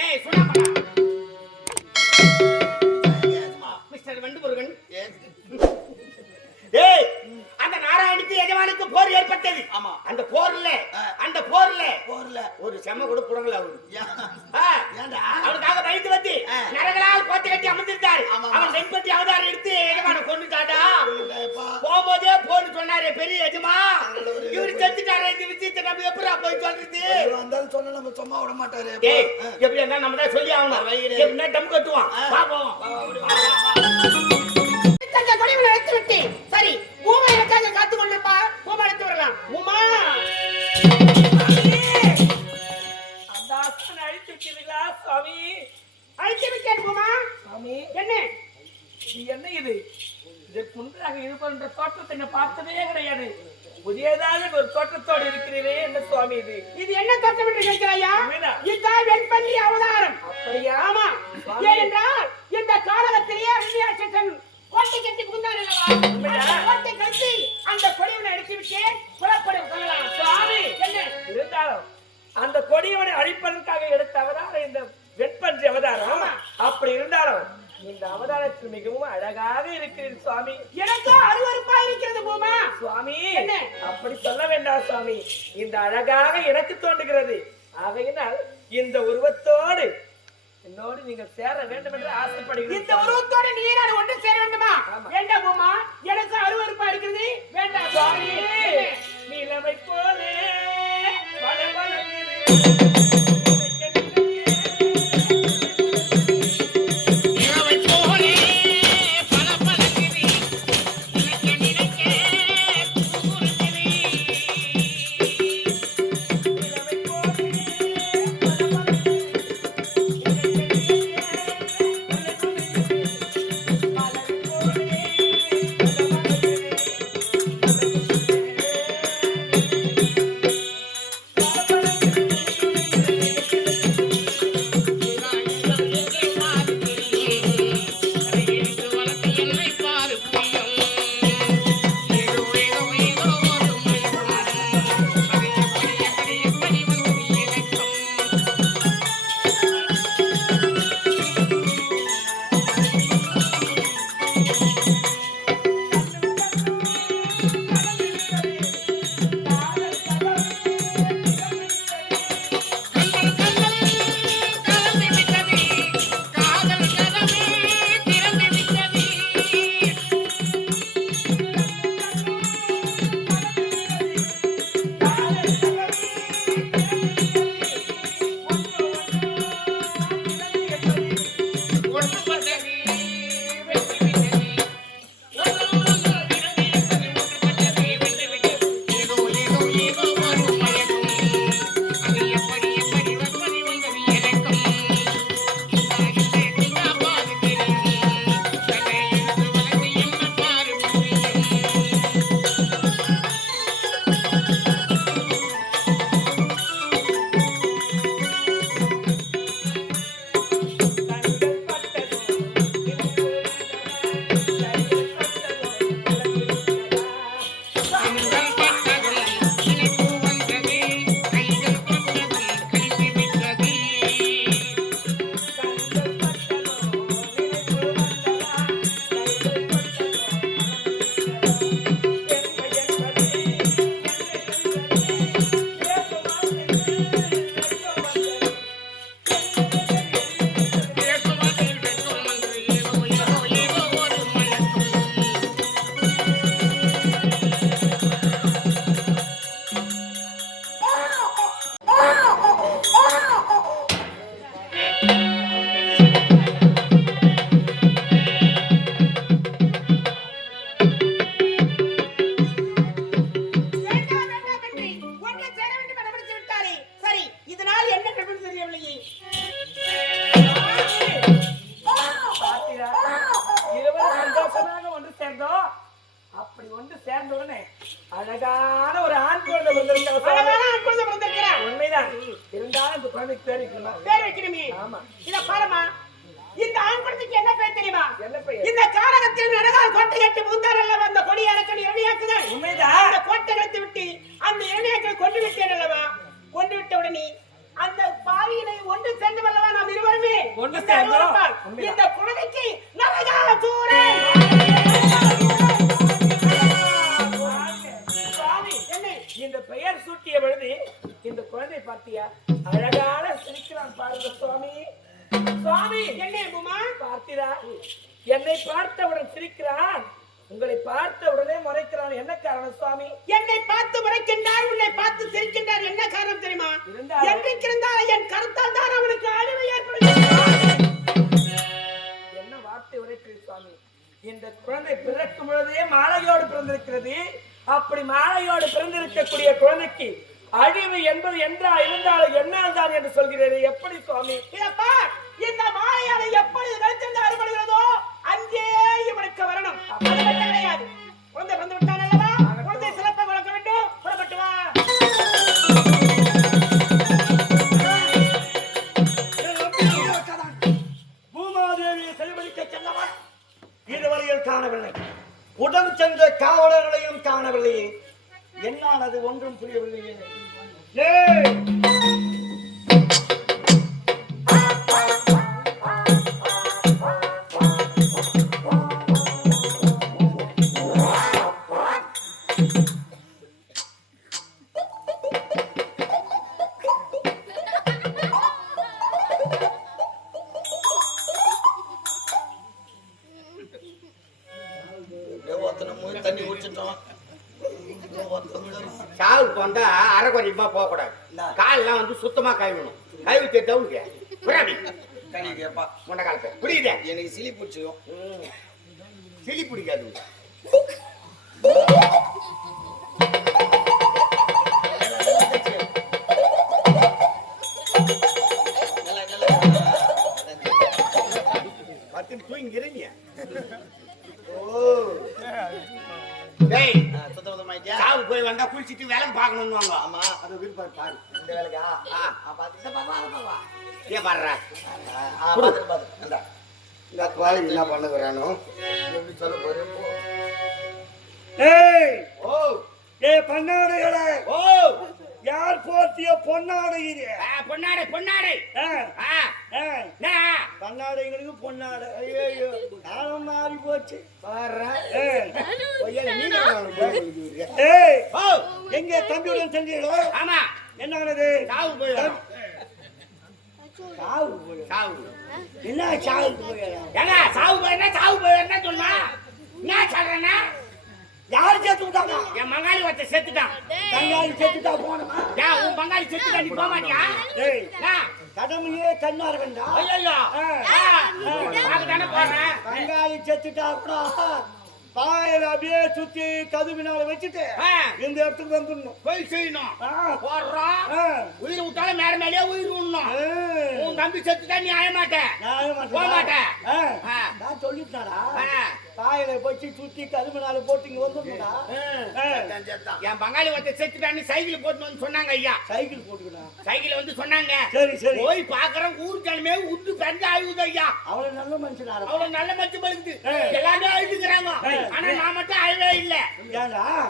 ஏய் சுடாப்படா மிஸ்டர் வண்டுமுருகன். ஏய் அந்த நாராயணுக்கு எஜமானுக்கு போர் ஏற்பட்டது. ஆமா. அந்த போர்ல அந்த போர்ல போர்ல. ஒரு செம கூட புடங்கல அவரு. அவருக்காக பயந்து வந்து நரகலால் கோத்து கட்டி அமர்ந்திருந்தார். அவர் செண்பட்டி அவதாரம் எடுத்து எஜமான கொண்டுட்டாடா சொன்னாரு பெரிய எஜமா? இவரு செத்துட்டாரு இந்த விஷயத்தை நம்ம எப்படா போய் சொல்றது? வந்தாலும் சொன்ன நம்ம சும்மா விட மாட்டாரு எப்படி இருந்தாலும் நம்ம தான் சொல்லி ஆகணும். எப்படின்னா டம் கட்டுவான். பாப்போம் கொடியவனை அழிப்பதற்காக எடுத்த அவதாரம் இந்த வெட்பன்றி அவதாரம். அப்படி இருந்தாலும் இந்த அவதாரத்தில் மிகவும் அழகாக இருக்கிறது சுவாமி. எனக்கோ அருவருப்பா இருக்கிறது போமா. சுவாமி அப்படி சொல்ல வேண்டாம் சுவாமி. இந்த அழகாக எனக்கு தோன்றுகிறது. ஆகையினால் இந்த உருவத்தோடு என்னோடு நீங்கள் சேர வேண்டும் என்று ஆசைப்படுகிறேன் இந்த உருவத்தோடு நீராடு ஒன்று சேர வேண்டுமா? வேண்டாம் போமா. எனக்கு அருவருப்பா இருக்கிறது. வேண்டாம் சுவாமி நிலைமை போலே கோட்டை கட்டி பூந்தாரல்லவா அந்த கொடி அரக்கன் எளிமையாக்குதான் உண்மைதான் அந்த கோட்டை கட்டி விட்டு அந்த எளிமையாக்களை கொண்டு விட்டேன் அல்லவா? கொண்டு விட்ட உடனே அந்த பாவியினை ஒன்று சேர்ந்து வல்லவா நாம் இருவருமே? ஒன்று சேர்ந்தோம். இந்த குழந்தைக்கு இந்த பெயர் சூட்டிய பொழுது இந்த குழந்தை பார்த்தியா? அழகான சிரிக்கிறான் பாருங்க சுவாமி. சுவாமி! என்ன பார்த்திரா? என்னை பார்த்தவுடன் சிரிக்கிறான். உங்களை பார்த்தவுடனே முறைக்கிறான். என்ன காரணம் சுவாமி? என்னை பார்த்து மறைக்கின்றார் உன்னை பார்த்து சிரிக்கின்றார். என்ன காரணம் தெரியுமா? என்றைக்கு என் கருத்தால் தான் அவனுக்கு அழிவு ஏற்படுகிறது. என்ன வார்த்தை உரைக்கிறது சுவாமி? இந்த குழந்தை பிறக்கும் பொழுதே மாலையோடு பிறந்திருக்கிறது. அப்படி மாலையோடு பிறந்திருக்கக்கூடிய குழந்தைக்கு அழிவு என்பது என்றா இருந்தாலும் என்னால் தான் என்று சொல்கிறேன் எப்படி சுவாமி? இந்த மாலையாலை எப்படி நினைத்திருந்து அறுபடுகிறதோ அங்கே இவனுக்கு வரணும் அது மட்டும் கிடையாது குழந்தை வந்து விட்டான் அல்லவா குழந்தை சிறப்பை வளர்க்க வேண்டும் புறப்பட்டு வா பூமாதேவியை செலவழிக்க சென்றவன் இருவரையில் காணவில்லை உடன் சென்ற காவலர்களையும் காணவில்லையே. என்னானது ஒன்றும் புரியவில்லையே. தண்ணி குடிச்சிட்டோம் சாவுக்கு வந்தா அரைக்குறையுமா போகக்கூடாது. காலெல்லாம் வந்து சுத்தமா கழுவணும். கழுவி தவிர்க்க புறாடி கனி கேப்பா. முன்ன காலத்தை புரியுதே? எனக்கு சிலி பிடிச்சிக்கும் ம். சிலி பிடிக்காது போய் வந்தா குளிச்சிட்டு வேலை பார்க்கணும்னு ஆமா அது விருப்பம் பாரு இந்த வேலைக்கா ஆ ஆ, பாத்து- இந்த பாப்பா, பாப்பா. ஏன் பாடுறா. இந்தா. இந்த குவாலி என்ன பண்ணுகிறானோ எப்படி சொல்ல போறேன் போ. ஏய்! ஓ. ஏ பண்ணாடைகளே ஓ. யார் போர்த்திய பொன்னாடைகிறே ஆ, பொன்னாடை பொன்னாடை. ஆ, என்ன பண்ணாடைங்களுக்கு பொன்னாடை. ஐயோ காலம் மாறி போச்சு. எங்கே தம்பியுடன் சென்றீர்களோ? ஆமா. என்னானது சாவு போய் வரோம். சாவு போய் சாவு என்ன சாவுக்கு போய் ஏங்க சாவு போயிருந்தா சாவு போயிருந்தா சொல்லுமா? என்ன சொல்றேன்னா? யார் சேர்த்து விட்டாங்க? என் மங்காளி ஒருத்தன் செத்துட்டான் தங்காளி செத்துட்டா போனமா உன் பங்காளி செத்துட்டா நீ போக மாட்டியா? ஏய். என்ன? கடமையே கண்ணார் வேண்டா ஐயையோ. ஆ. ஆ, பார்க்க தானே போறேன் தங்காளி செத்துட்டா கூட பாயில அப்படியே சுத்தி கதுவினால வச்சுட்டு இந்த இடத்துக்கு வந்துடணும். போய் செய்யணும். உயிர் விட்டாலும் மேல மேலேயே உயிர் விடணும். உன் தம்பி செத்துட்டா நீ ஆய மாட்டேன். போக மாட்டேன். நான் சொல்லிட்டாரா ஆ. பாயில வச்சு சுத்தி போட்டு இங்க ஆ, செத்தான், செத்தான். என் பங்காளி ஒருத்தன் செத்துட்டான்னு சைக்கிள் போட்டு வந்து சொன்னாங்க ஐயா. சைக்கிள் போட்டுக்கடா. சைக்கிள் வந்து சொன்னாங்க. சரி சரி. போய் பாக்குறோம் ஊர் ஜனமே உண்டு பெஞ்சு ஆயுது ஐயா. அவ்வளவு நல்ல மனுஷனாரா அவ்வளவு நல்ல படுக்குது ஆ. எல்லாமே அழுதுக்கிறாங்க. ஆனா நான் மட்டும் அழவே இல்ல.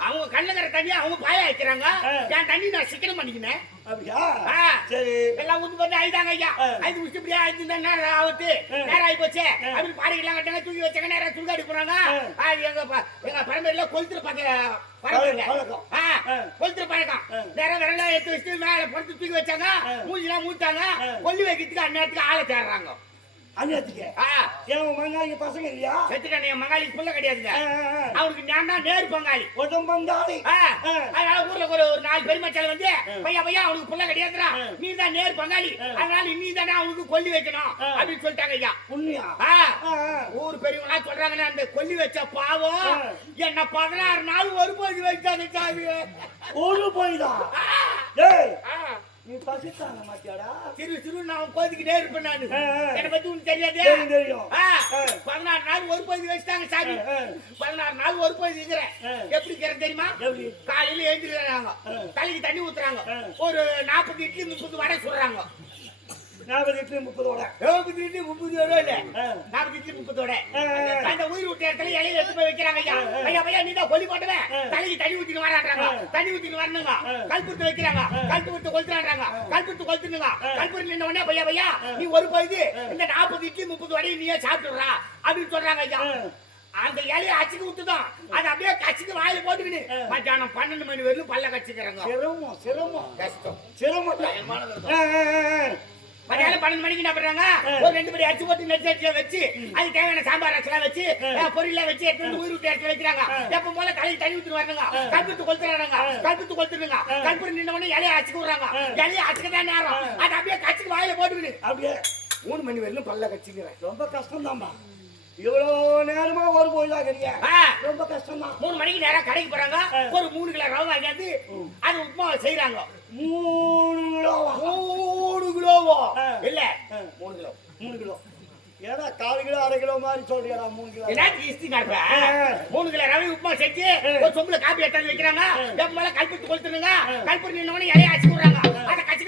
அவங்க கண்ணுக்கிற தண்ணி அவங்க பாய வைக்கிறாங்க. என் தண்ணி நான் சிக்கனம் பண்ணிக்கினேன்? அப்படியா. சரி எல்லாம் வந்து வந்து அழுதாங்க ஐயா. ஐந்து முடிச்சு இப்படியே நேரம் ஆகுது. நேரம் ஆகி போச்சு. அப்படி பாடிக்கலாம் கட்டாங்க தூக்கி வச்சாங்க நேரம் சுடுகாடு ஆ. அது எங்க எங்க பரம்பரையில கொளுத்துற ஆ. கொளுத்துற பழக்கம். நேரம் விரல எடுத்து வச்சு மேல படுத்து தூக்கி வச்சாங்க. மூஞ்சிலாம் மூட்டாங்க. கொல்லி வைக்கிறதுக்கு அந்நேரத்துக்கு ஆளை தேடுறாங்க அண்ணாத்துக்கு ஏன் உன் மங்காளிக்கு பசங்க இல்லையா செத்துட்டானே என் மங்காளி புள்ள கிடையாதுங்க. அவனுக்கு நான் தான் நேரு பங்காளி ஆ, ஆ. அதனால ஊர்ல ஒரு ஒரு நாலு பெருமச்சால வந்து பையா பையா அவனுக்கு புள்ள கிடையாதுடா. நீ தான் நேர் பங்காளி. அதனால நீ தானே அவனுக்கு கொல்லி வைக்கணும். அப்படின்னு சொல்லிட்டாங்க ஐயா ஆ. ஊர் பெரியவங்களா சொல்றாங்கன்னா அந்த கொல்லி வச்ச பாவம். என்ன பதினாறு நாள் வரும்போது வச்சாங்க சாமி ஒரு டேய் ஆ. நீ பசித்தாங்க மாத்தியாடா சிறு சிறு நான் கோதிக்கிட்டே இருப்பேன் நானு. என்னை பத்தி உனக்கு தெரியாது தெரியும். பதினாறு நாள் ஒரு பகுதி வச்சுட்டாங்க சாமி. பதினாறு நாள் ஒரு பகுதி இருக்கிறேன். எப்படி இருக்கிறேன் தெரியுமா காலையில எழுந்திருக்கிறாங்க. தலைக்கு தண்ணி ஊத்துறாங்க. ஒரு நாற்பது இட்லி முப்பது வடை சுடுறாங்க நாற்பது இட்லி முப்பதோட. நாற்பத்தி எட்டு முப்பது ரூபா இல்ல. ஆ. நாற்பத்தி எட்டு முப்பத்தோட ஆ, ஆ. அந்த உயிர் விட்ட இடத்துல இலையில எடுத்து போய் வைக்கிறாங்க ஐயா. ஐயா ஐயா நீ தான் போட்டவன் தலைக்கு தண்ணி ஊத்திட்டு வரான்றாங்க. தண்ணி ஊத்திட்டு வரணுங்க. கல்புத்து வைக்கிறாங்க. கல்புத்து கொளுத்துறாங்க கல்புத்து கொளுத்துனுங்க. கல்புத்து நின்ன உடனே பையா பையா நீ ஒரு பகுதி இந்த நாற்பது இட்லி முப்பது வரையும் நீயே சாப்பிட்டுறா அப்படின்னு சொல்றாங்க ஐயா. அந்த இலையை அச்சுக்கு விட்டுதான் அது அப்படியே கச்சிக்கு வாயில போட்டுக்கிட்டு மத்தியானம் பன்னெண்டு மணி வரையும் பல்ல கச்சிக்கிறாங்க. சிரமம் சிரமம். கஷ்டம். சிரமம். மத்தியானம் பன்னெண்டு மணிக்கு என்ன பண்றாங்க? ஒரு ரெண்டு மணி அரிசி போட்டு நெச்சு வச்சு அது தேவையான சாம்பார் அரிசிலாம் வச்சு பொரியல வச்சு எடுத்து வந்து உயிர் விட்டு இடத்துல வைக்கிறாங்க. எப்ப போல தலைக்கு தண்ணி ஊத்தி வரணுங்க. கல்பத்து கொளுத்துறாங்க கல்பத்து கொளுத்துருங்க கல்புரி நின்ன உடனே இலையை அச்சுக்கு விடுறாங்க. இலையை அச்சுக்க தான் நேரம். அது அப்படியே கச்சிக்கு வாயில போட்டுக்கிடு அப்படியே மூணு மணி வரையிலும் பல்ல கச்சிக்கிறேன் ரொம்ப கஷ்டம் தான்பா இவ்வளோ நேரமா ஒரு போய் தான். ரொம்ப கஷ்டம் தான் மூணு மணிக்கு நேரம் கடைக்கு போறாங்க. ஒரு மூணு கிலோ ரவை வாங்கியாந்து அது உப்புமா செய்யறாங்க மூணு கிலோவா? மூணு கிலோவோ. இல்ல. மூணு கிலோ. மூணு கிலோ. ஏடா கால் கிலோ அரை கிலோ மாதிரி சொல்றியாடா மூணு கிலோ. இஸ்தி நடப்ப? ஆ. மூணு கிலோ ரவை உப்புமா செஞ்சு ஒரு சொம்புல காப்பி எடுத்தாந்து வைக்கிறாங்க. மேல கல்புத்து கொளுத்துனுங்க கல்புரி நின்னவனே இலைய அடிச்சு விடுறாங்க.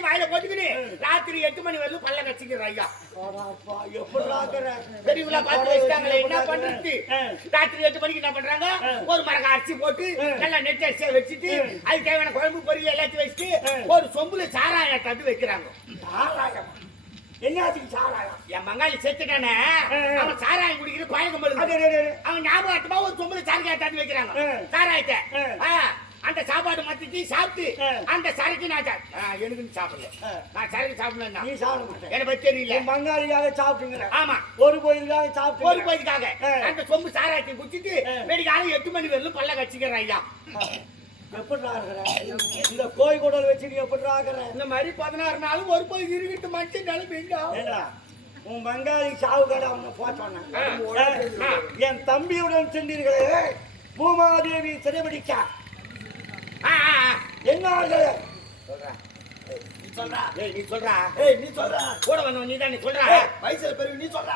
அதை வாயில போட்டுக்கிட்டு ராத்திரி எட்டு மணி வரலும் பல்ல கச்சிக்கிற ஐயா? பெரியவங்களா பார்த்து வச்சுட்டாங்களே என்ன பண்றது. ராத்திரி எட்டு மணிக்கு என்ன பண்றாங்க? ஒரு மரக அரிசி போட்டு நல்லா நெட் அரிசியை வச்சுட்டு அதுக்கு தேவையான குழம்பு பொரியல் எல்லாத்தையும் வச்சுட்டு ஒரு சொம்புல சாராயம் தட்டு வைக்கிறாங்க. சாராயம். என்னத்துக்கு சாராயம்? என் மங்காளி செத்துட்டானே. அவன் சாராயம் குடிக்கிற பயக்கம். அவன் ஞாபகமா ஒரு சொம்புல சாராயம் தட்டி வைக்கிறாங்க. சாராயத்தை. அந்த சாப்பாடு மத்திச்சு சாப்பிட்டு. அந்த சரக்கு நான் எனக்கு சாப்பிடல. நான் சரக்கு சாப்பிடல நீ சாப்பிட எனக்கு பத்தி தெரியல. பங்காளிக்காக சாப்பிட்டுங்கிற. ஆமா. ஒரு கோயிலுக்காக ஒரு சாப்பிட்டு கோயிலுக்காக. ஆ. அந்த சொம்பு சாராயத்தை குடிச்சிட்டு. வெடிக்காலம் எட்டு மணி வரலும் பல்ல கச்சிக்கிறேன் ஐயா. இருக்கிற? இந்த கோயில் கூடல் வச்சு நீ இருக்கிற? இந்த மாதிரி பதினாறு நாளும் ஒரு போய் இருக்கிட்டு மனுஷன் நிலைமைங்க ஏண்டா? உன் பங்காளி சாவு கடை அவனை போட்டான என் தம்பியுடன் சென்றீர்களே. பூமாதேவி சிறைபிடிக்க என்ன? சொல்றா. ஏய் நீ சொல்றா. ஏய் நீ சொல்ற. கூட வந்தவன் நீ தான் நீ சொல்றா. வயசுல பெரிய நீ சொல்ற.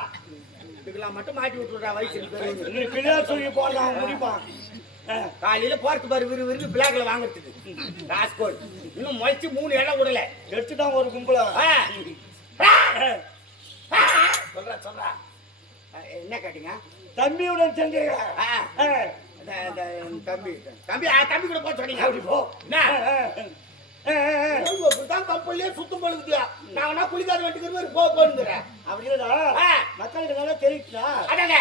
இதுக்கெல்லாம் மட்டும் மாட்டி விட்டுறா வயசு பெரியவங்க. நீ பிள்ளையார் சொல்லி போடலாம் முடிப்பான். காலையில போறது பாரு விறு விறு பிளாக்ல வாங்குறதுக்கு. ராஸ்கோட் இன்னும் முளைச்சு மூணு இடம் விடல. எடுத்துட்டான் ஒரு கும்பல. சொல்ற சொல்ற. என்ன கேட்டீங்க? தம்பியுடன் இந்த தம்பி தம்பி தம்பி கூட போக சொன்னீங்க அப்படி போ இப்படித்தான் கப்பல்லே சுத்தம் பழுகுது நான் வேணா குளிக்காத வண்டிக்கிற மாதிரி போ போனுங்கிறேன் அப்படி இல்லடா ஆ. மக்களுக்கு நல்லா தெரியுதா அதாங்க.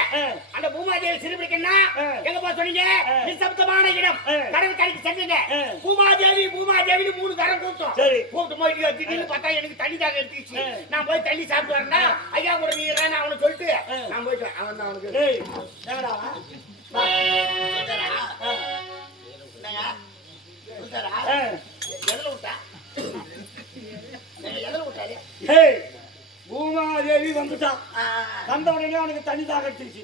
அந்த பூமாதேவி சிறுபிடிக்கன்னா. எங்க போ சொன்னீங்க. நிசப்தமான இடம் ஆ. கடல் கரைக்கு சென்றீங்க. பூமாதேவி பூமாதேவின்னு மூணு தரம் கூப்பிட்டோம் சரி. கூப்பிட்டு போய் திடீர்னு பார்த்தா எனக்கு தண்ணி தாக எடுத்துச்சு. நான் போய் தண்ணி சாப்பிட்டு வரேன்னா ஐயா கூட நீ இருன்னு அவனை சொல்லிட்டு நான் போயிட்டேன் அவன் தான் அவனுக்கு பூமாதேவி வந்துட்டான் வந்த உடனே அவனுக்கு தண்ணி தாக எடுத்துச்சு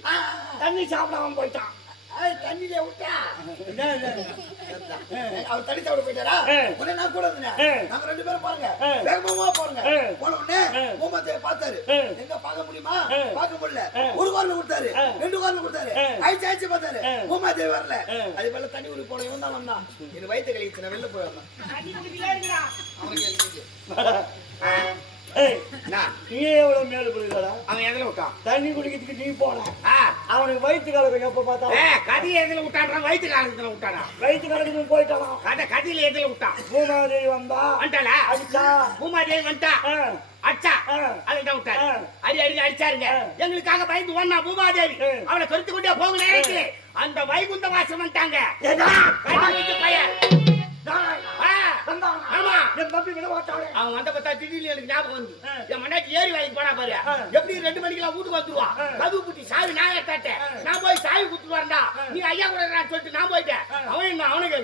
தண்ணி சாப்பிடாம போயிட்டான். தண்ணியில விட்டா? அவர் தண்ணி சாப்பிட போயிட்டாரா. உடனே நான் கூட இருந்தேன். நாங்க ரெண்டு பேரும் பாருங்க. வேகமா போறோங்க ஆ. போன உடனே. மூமத்தை பார்த்தாரு. எங்க பார்க்க முடியுமா. பார்க்க முடியல. ஒரு கார்ல கொடுத்தாரு. ரெண்டு கார்ல கொடுத்தாரு. ஆயிடுச்சு ஆயிடுச்சு பார்த்தாரு ஆ. மூமாத்தேவி வரல. அது மேல தண்ணி ஊறி போன இவன் தான் வந்தான் இது வயிற்று கழிச்சு நான் வெளில போய் வந்தான் நீ. எவ்வளவு மேல அவன் எதுல விட்டான் தண்ணி குடிக்கிறதுக்கு நீ போன அவனுக்கு வயிற்று கலக்கம் எப்ப பார்த்தா ஏ கதியை எதுல விட்டான்றான் வயிற்று விட்டானா வயிற்று கலக்கத்துக்கு போயிட்டான்? கதை கதியில எதுல விட்டான் பூமாதேவி வந்தா? வந்துட்டாளா? அடிச்சா? பூமாதேவி வந்துட்டா? ஆ. அதுதான் விட்டாரு. அடி அடி அடிச்சாருங்க. எங்களுக்காக பயந்து ஒன்னா பூமாதேவி. அவளை கருத்து கொண்டே போக அந்த வைகுந்த வாசம் வந்துட்டாங்க பையன்? ஆமா. என் தம்பி விட மாட்டானே அவன் வந்த பார்த்தா திடீர்னு எனக்கு ஞாபகம் வந்து. என் மண்டாட்டி ஏறி வாங்கி போனா பாரு. எப்படி ரெண்டு மணிக்கெல்லாம் வீட்டுக்கு வந்துருவா. கதவு புட்டி சாவி நான் ஏத்தாட்டேன் நான் போய் சாவி குத்துட்டு வரண்டா நீ ஐயா கூட சொல்லிட்டு நான் போயிட்டேன். அவன் என்ன அவனுக்கு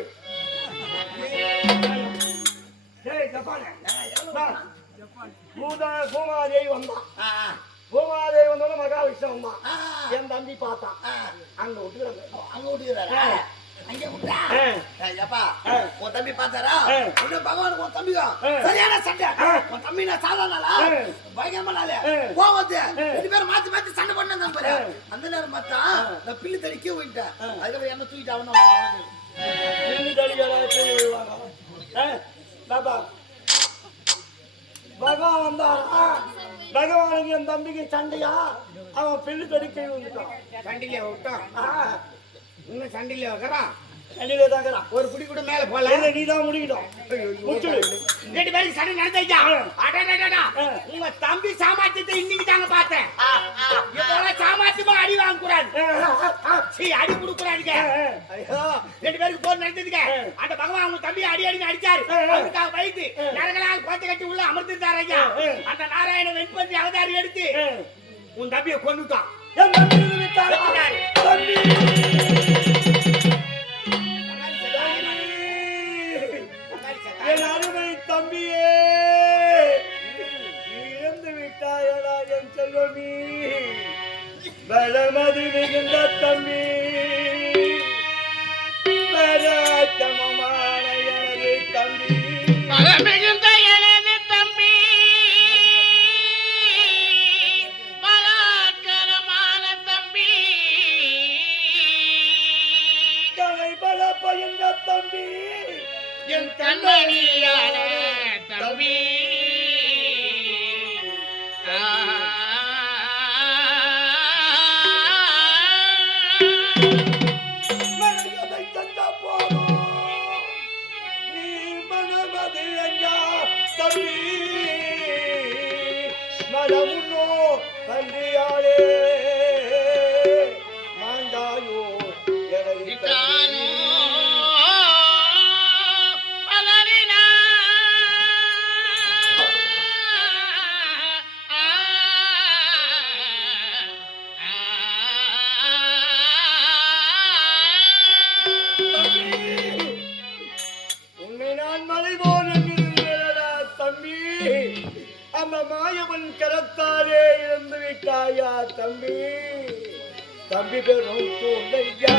பூமாதேவி வந்தான்? பூமாதேவி வந்தோட மகாவிஷ்ணு வந்தான். என் தம்பி பார்த்தான். அங்க விட்டுக்கிறாங்க. அங்க விட்டுக்கிறாரா? உன் தம்பி பார்த்தாரா. உன்ன பகவானுக்கு உன் ஆ. சரியான சண்டை. உன் தம்பி நான் சாதாரண ஆளு ஆ. கோவத்து ரெண்டு பேரும் மாத்தி மாத்தி சண்டை பண்ண பாரு. அந்த நேரம் பார்த்தா நான் பில்லு தடி கீழே விட்டேன் அதுக்கப்புறம் என்ன தூக்கிட்டு அவன் விழுவாங்க. ஏ, பாபா பகவான் வந்தாரா பகவானுக்கு என் தம்பிக்கு சண்டையா அவன் பில்லு தடிக்கை வந்துட்டான் சண்டில விட்டோம் ஆ, இன்னும் சண்டில வைக்கிறான் சண்டையில தாங்கிறான் ஒரு புடி கூட மேல போல இல்ல நீ தான் முடிக்கணும் முடிச்சுடு. ரெண்டு பேரும் சண்டை நடந்துச்சா அடடடடா உங்க தம்பி சாமர்த்தியத்தை இன்னைக்கு தாங்க பார்த்தேன். இதோட சாமர்த்தியமா அடி வாங்க கூடாது சீ அடி கொடுக்க கூடாதுங்க ஐயோ ரெண்டு பேருக்கு போர் நடந்ததுங்க. அந்த பகவான் அவங்க தம்பி அடி அடி அடிச்சாரு. அவருக்காக வைத்து நரகலால் கோட்டை கட்டி உள்ள அமர்ந்திருந்தார் ஐயா. அந்த நாராயண வெண்பதி அவதாரி எடுத்து உன் தம்பியை கொண்டுட்டான் தம்பி! செல்வமி பலமதி மிகுந்த தம்பி. பராக்கிரமமான எனது தம்பி. பலமிகுந்த எனது தம்பி. பலாத்கரமான தம்பி. கலை பல பயின்ற தம்பி. என் கண்மணியான தம்பி. அந்த மாயவன் கரத்தாலே இருந்து விட்டாயா தம்பி? தம்பி பெரும் தூண்டையா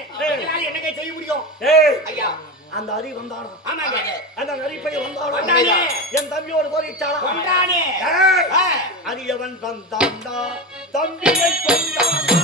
கூட்டிட்டாங்க நாராயணன் இதனால என்ன கை செய்ய முடியும்? ஐயா. அந்த அரி வந்தானோ ஆமாங்க. அந்த வந்தானோ. வந்தானே. என் தம்பியோடு கொண்டானே ஏய்! ஆ. அரியவன் வந்தாண்டா தம்பியை கொண்டாண்டா